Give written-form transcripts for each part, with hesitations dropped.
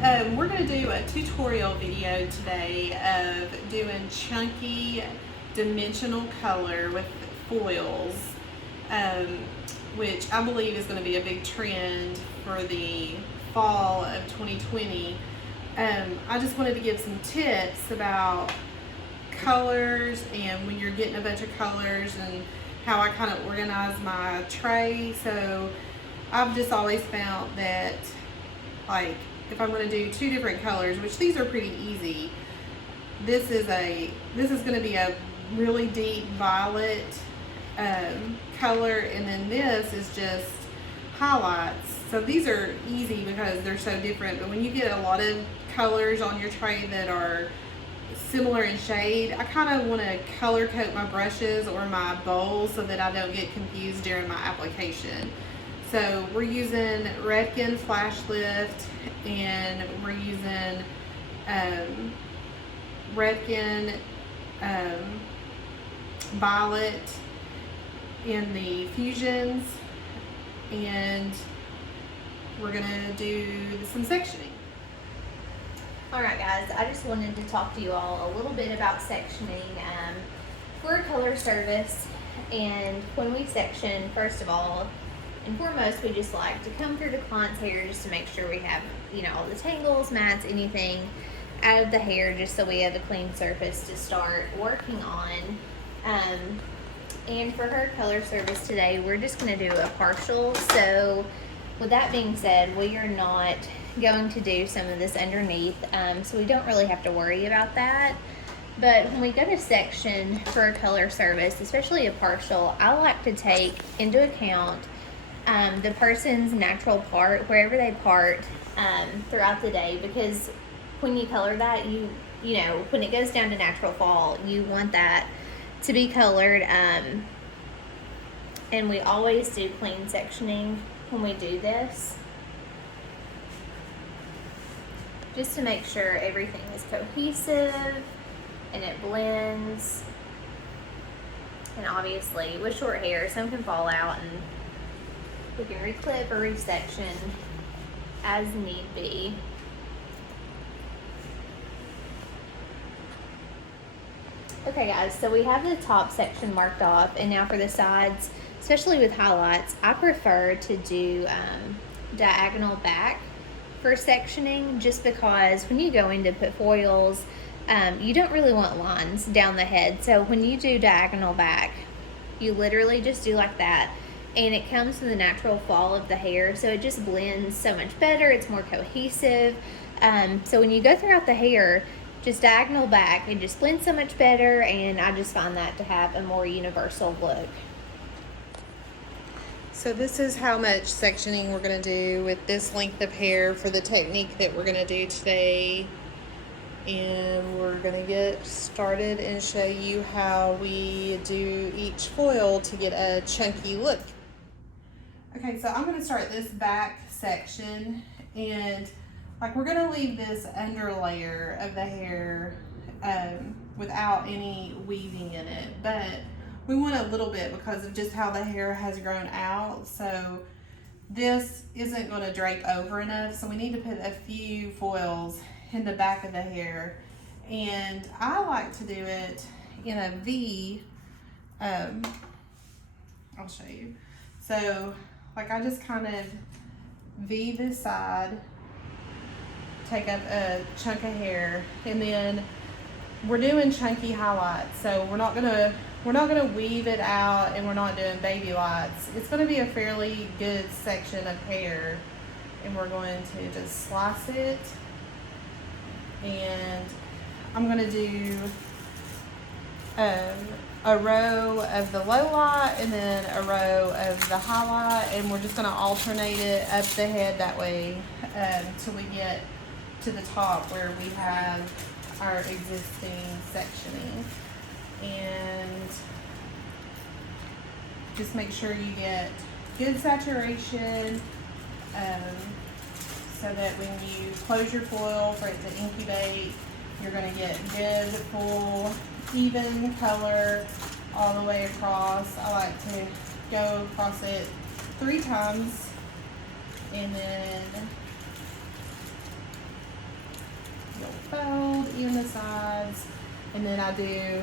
we're going to do a tutorial video today of doing chunky dimensional color with foils, which I believe is going to be a big trend for the fall of 2020. I just wanted to give some tips about colors and when you're getting a bunch of colors and how I kind of organize my tray. So I've just always found that, like, if I'm going to do two different colors, which these are pretty easy, this is going to be a really deep violet color, and then this is just highlights. So these are easy because they're so different, but when you get a lot of colors on your tray that are similar in shade, I kind of want to color coat my brushes or my bowls so that I don't get confused during my application. So we're using Redken Flash Lift, and we're using Redken Violet in the fusions, and we're gonna do some sectioning. Alright guys, I just wanted to talk to you all a little bit about sectioning for a color service. And when we section, first of all and foremost, we just like to come through the client's hair just to make sure we have, all the tangles, mats, anything out of the hair, just so we have a clean surface to start working on. And for her color service today, we're just going to do a partial. So with that being said, we are not going to do some of this underneath, so we don't really have to worry about that. But when we go to section for a color service, especially a partial, I like to take into account the person's natural part, wherever they part throughout the day, because when you color that, you know, when it goes down to natural fall, you want that to be colored, and we always do clean sectioning when we do this, just to make sure everything is cohesive and it blends. And obviously with short hair, some can fall out, and we can reclip or resection as need be. Okay guys, so we have the top section marked off, and now for the sides, especially with highlights, I prefer to do diagonal back for sectioning, just because when you go in to put foils, you don't really want lines down the head. So when you do diagonal back, you literally just do like that, and it comes from the natural fall of the hair, so it just blends so much better. It's more cohesive. So when you go throughout the hair, just diagonal back, it just blends so much better, and I just find that to have a more universal look. So this is how much sectioning we're going to do with this length of hair for the technique that we're going to do today. And we're going to get started and show you how we do each foil to get a chunky look. Okay, so I'm going to start this back section, and like, we're going to leave this under layer of the hair without any weaving in it, but we want a little bit because of just how the hair has grown out. So this isn't going to drape over enough, so we need to put a few foils in the back of the hair. And I like to do it in a V. I'll show you. So like, I just kind of V this side, take up a chunk of hair, and then we're doing chunky highlights. So we're not gonna weave it out, and we're not doing baby lights. It's gonna be a fairly good section of hair, and we're going to just slice it. And I'm gonna do a row of the low light and then a row of the highlight, and we're just gonna alternate it up the head that way till we get to the top where we have our existing sectioning. And just make sure you get good saturation, so that when you close your foil for it to incubate, you're going to get good, full, even color all the way across. I like to go across it 3 times, and then you'll fold even the sides, and then I do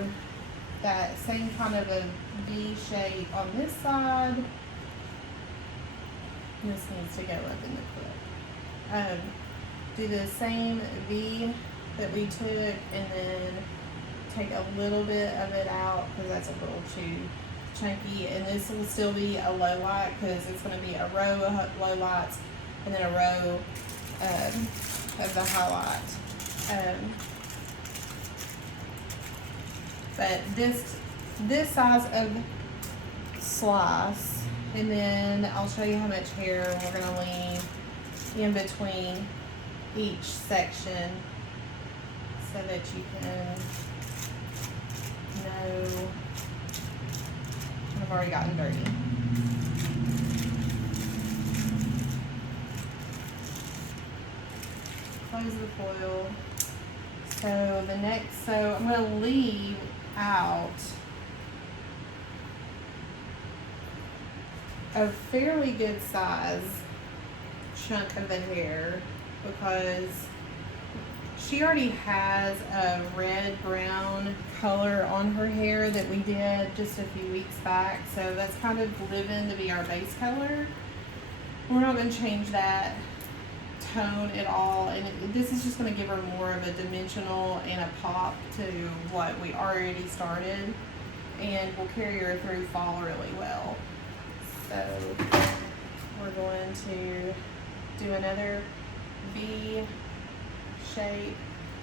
that same kind of a V shape on this side. This needs to go up in the clip. Do the same V that we took, and then take a little bit of it out because that's a little too chunky. And this will still be a low light because it's going to be a row of low lights and then a row of the highlight. But this size of slice, and then I'll show you how much hair we're going to leave in between each section so that you can know. I've already gotten dirty. Close the foil. So I'm going to leave out a fairly good size chunk of the hair because she already has a red brown color on her hair that we did just a few weeks back, so that's kind of living to be our base color. We're not going to change that tone at all, and this is just going to give her more of a dimensional and a pop to what we already started, and will carry her through fall really well. So we're going to do another V shape,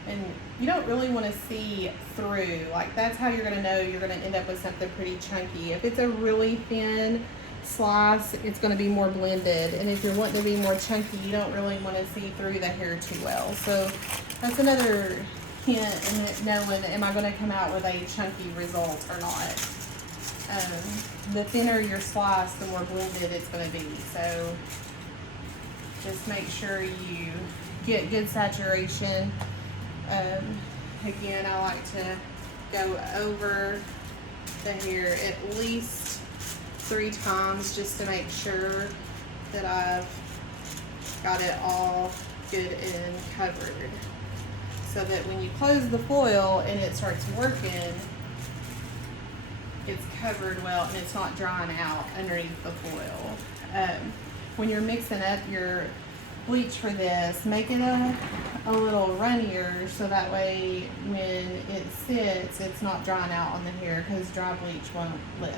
and you don't really want to see through. Like, that's how you're going to know you're going to end up with something pretty chunky. If it's a really thin slice, it's going to be more blended, and if you're wanting to be more chunky, you don't really want to see through the hair too well. So that's another hint in it, knowing, am I going to come out with a chunky result or not. The thinner your slice, the more blended it's going to be. So just make sure you get good saturation. Again, I like to go over the hair at least 3 times just to make sure that I've got it all good and covered, so that when you close the foil and it starts working, it's covered well and it's not drying out underneath the foil. When you're mixing up your bleach for this, make it a little runnier so that way when it sits, it's not drying out on the hair, because dry bleach won't lift.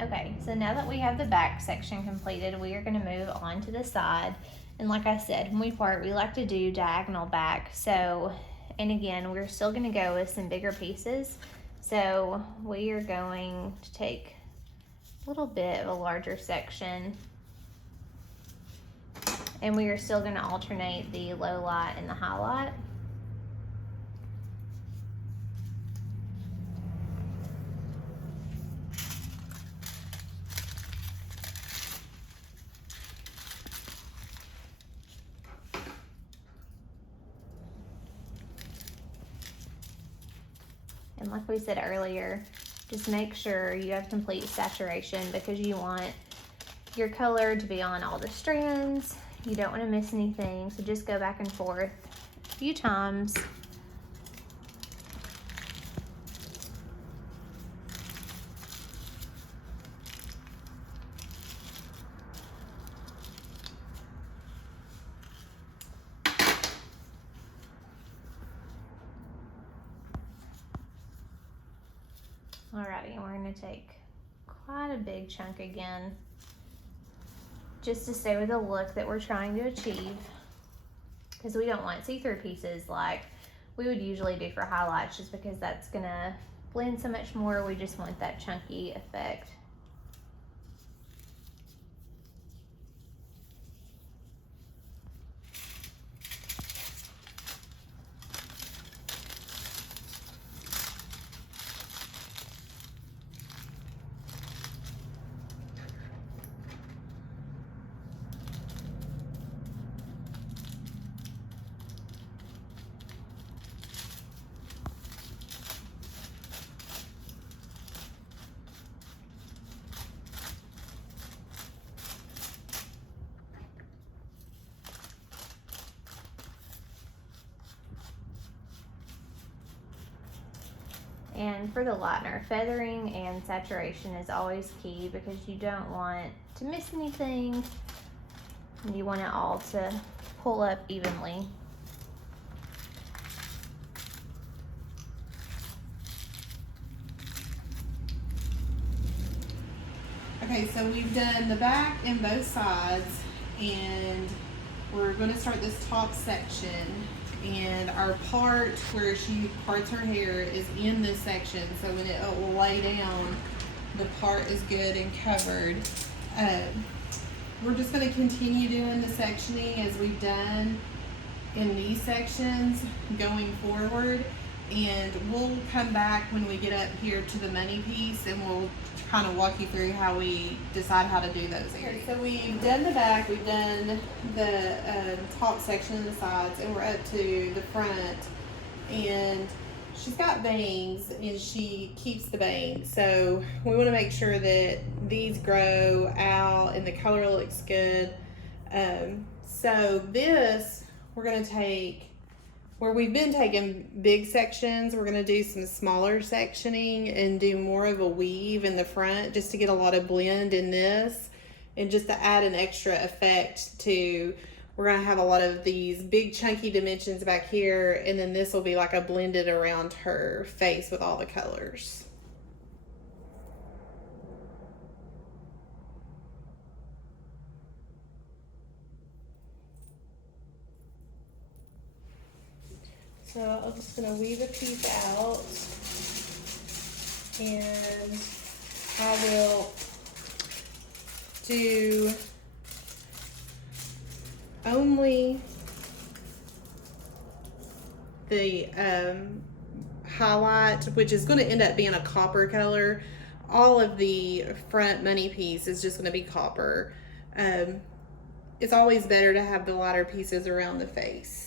Okay, so now that we have the back section completed, we are going to move on to the side. And like I said, when we part, we like to do diagonal back. So, and again, we're still going to go with some bigger pieces. So we are going to take a little bit of a larger section, and we are still going to alternate the low light and the highlight. And like we said earlier, just make sure you have complete saturation, because you want your color to be on all the strands. You don't want to miss anything, so just go back and forth a few times. Alrighty, and we're going to take quite a big chunk again, just to stay with the look that we're trying to achieve, because we don't want see-through pieces like we would usually do for highlights, just because that's going to blend so much more. We just want that chunky effect. And for the lightener, feathering and saturation is always key because you don't want to miss anything. You want it all to pull up evenly. Okay, so we've done the back and both sides, and we're going to start this top section. And our part where she parts her hair is in this section, so when it will lay down, the part is good and covered. We're just going to continue doing the sectioning as we've done in these sections going forward, and we'll come back when we get up here to the money piece, and we'll kind of walk you through how we decide how to do those areas. So we've done the back, we've done the top section and the sides, and we're up to the front. And she's got bangs, and she keeps the bangs. So we want to make sure that these grow out and the color looks good. So this, we're going to take, where we've been taking big sections, we're going to do some smaller sectioning and do more of a weave in the front just to get a lot of blend in this, and just to add an extra effect to, we're going to have a lot of these big chunky dimensions back here, and then this will be like a blended around her face with all the colors. So I'm just going to weave a piece out, and I will do only the highlight, which is going to end up being a copper color. All of the front money piece is just going to be copper. It's always better to have the lighter pieces around the face.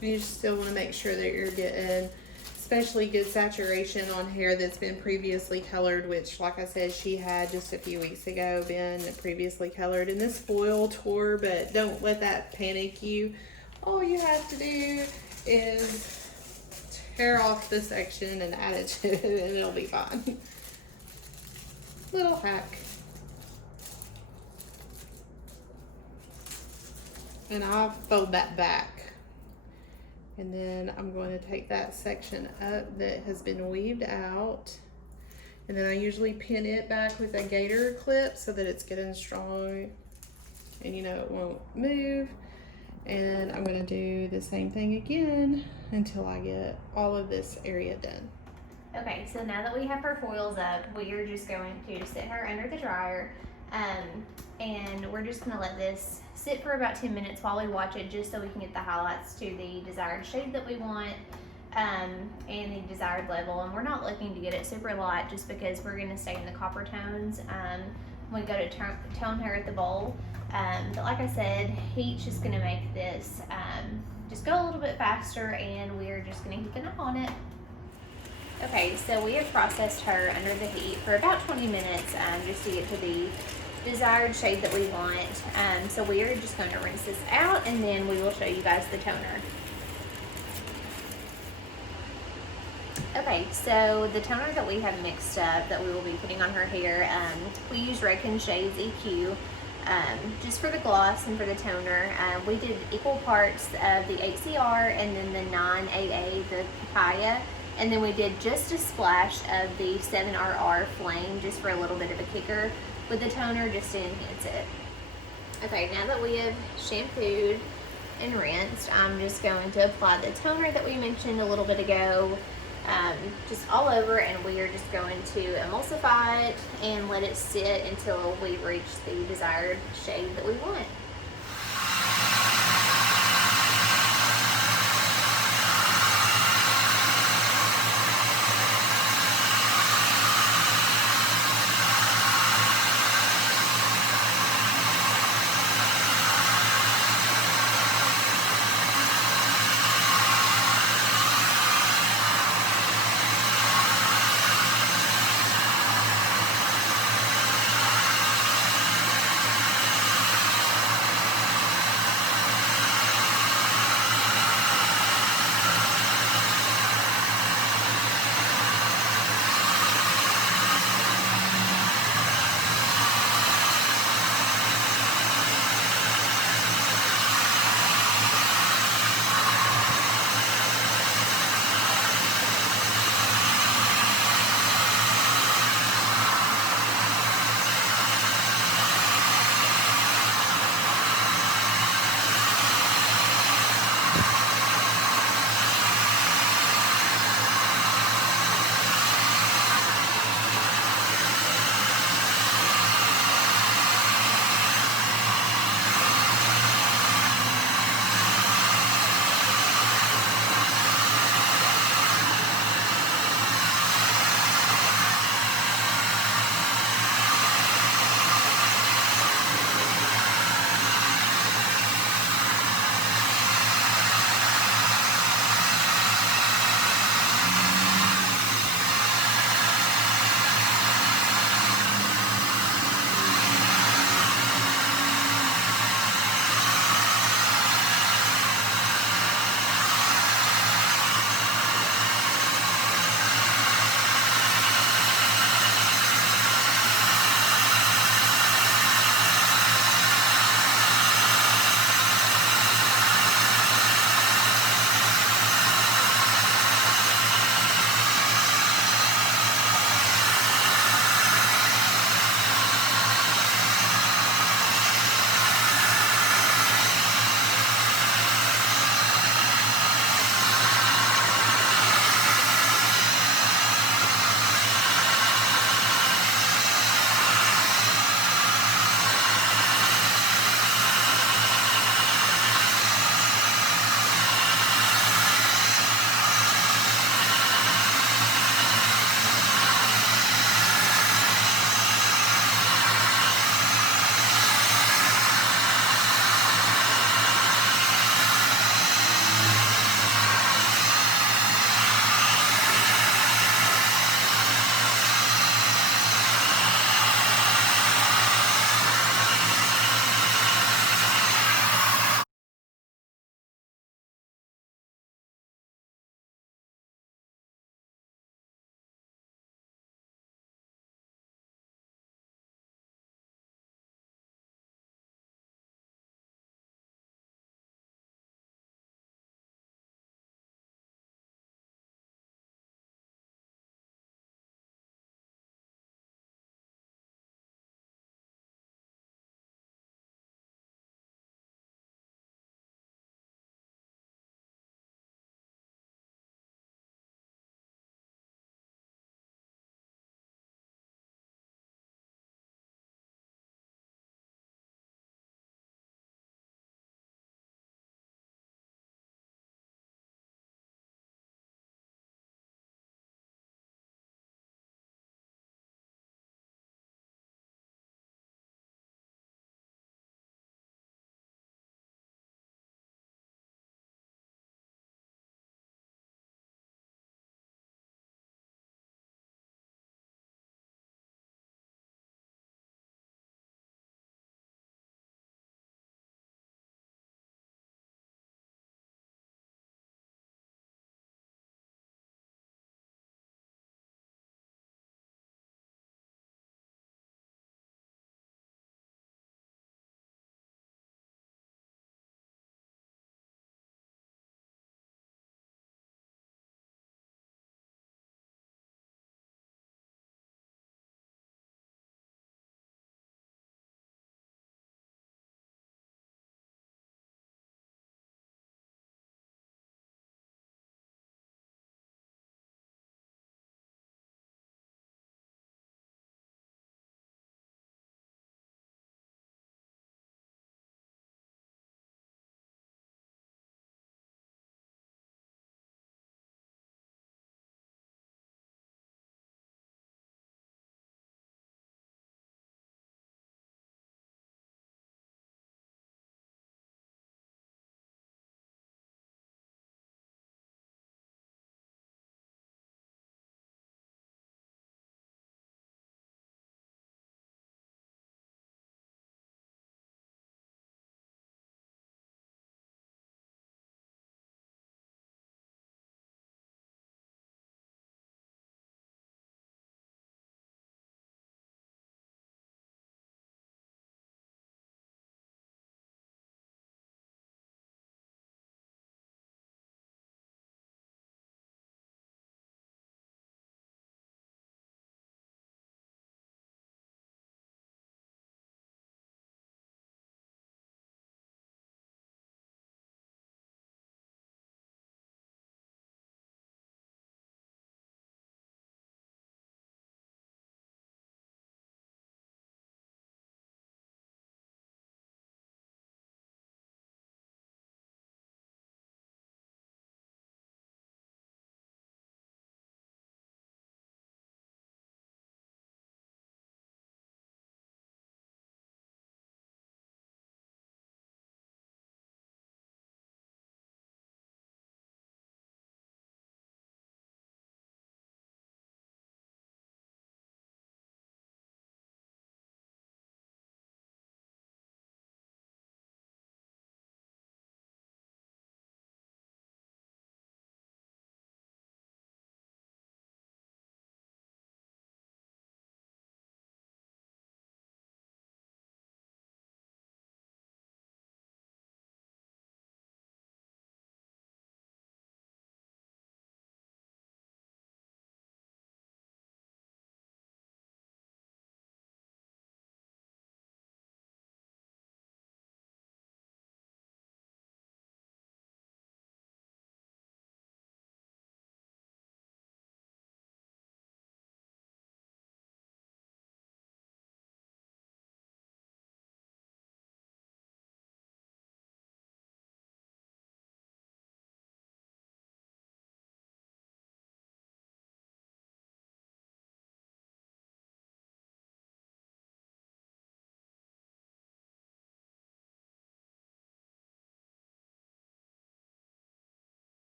You still want to make sure that you're getting especially good saturation on hair that's been previously colored, which, like I said, she had just a few weeks ago been previously colored. And this foil tore, but don't let that panic you. All you have to do is tear off the section and add it to it, and it'll be fine. Little hack. And I'll fold that back. And then I'm going to take that section up that has been weaved out, and then I usually pin it back with a gator clip so that it's good and strong, and you know it won't move. And I'm going to do the same thing again until I get all of this area done. Okay, so now that we have her foils up, we are just going to sit her under the dryer, and we're just going to let this sit for about 10 minutes while we watch it, just so we can get the highlights to the desired shade that we want, and the desired level. And we're not looking to get it super light just because we're going to stay in the copper tones when we go to tone her at the bowl. But like I said, heat's just going to make this just go a little bit faster, and we're just going to keep an eye on it. Okay, so we have processed her under the heat for about 20 minutes just to get to the desired shade that we want. So we are just going to rinse this out, and then we will show you guys the toner. Okay, so the toner that we have mixed up that we will be putting on her hair, we use Redken Shades EQ just for the gloss and for the toner. We did equal parts of the 8CR and then the 9AA, the papaya, and then we did just a splash of the 7RR Flame just for a little bit of a kicker with the toner, just to enhance it. Okay, now that we have shampooed and rinsed, I'm just going to apply the toner that we mentioned a little bit ago, just all over, and we are just going to emulsify it and let it sit until we reach the desired shade that we want.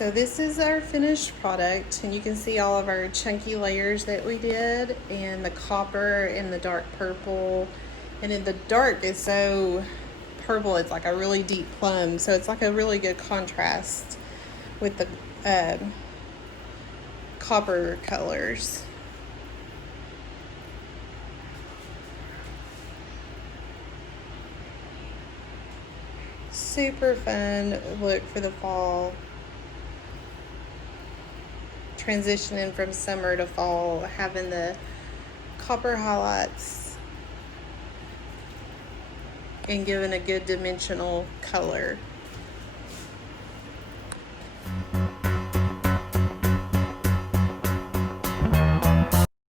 So this is our finished product, and you can see all of our chunky layers that we did, and the copper and the dark purple. And in the dark is so purple, it's like a really deep plum, so it's like a really good contrast with the copper colors. Super fun look for the fall. Transitioning from summer to fall, having the copper highlights and giving a good dimensional color.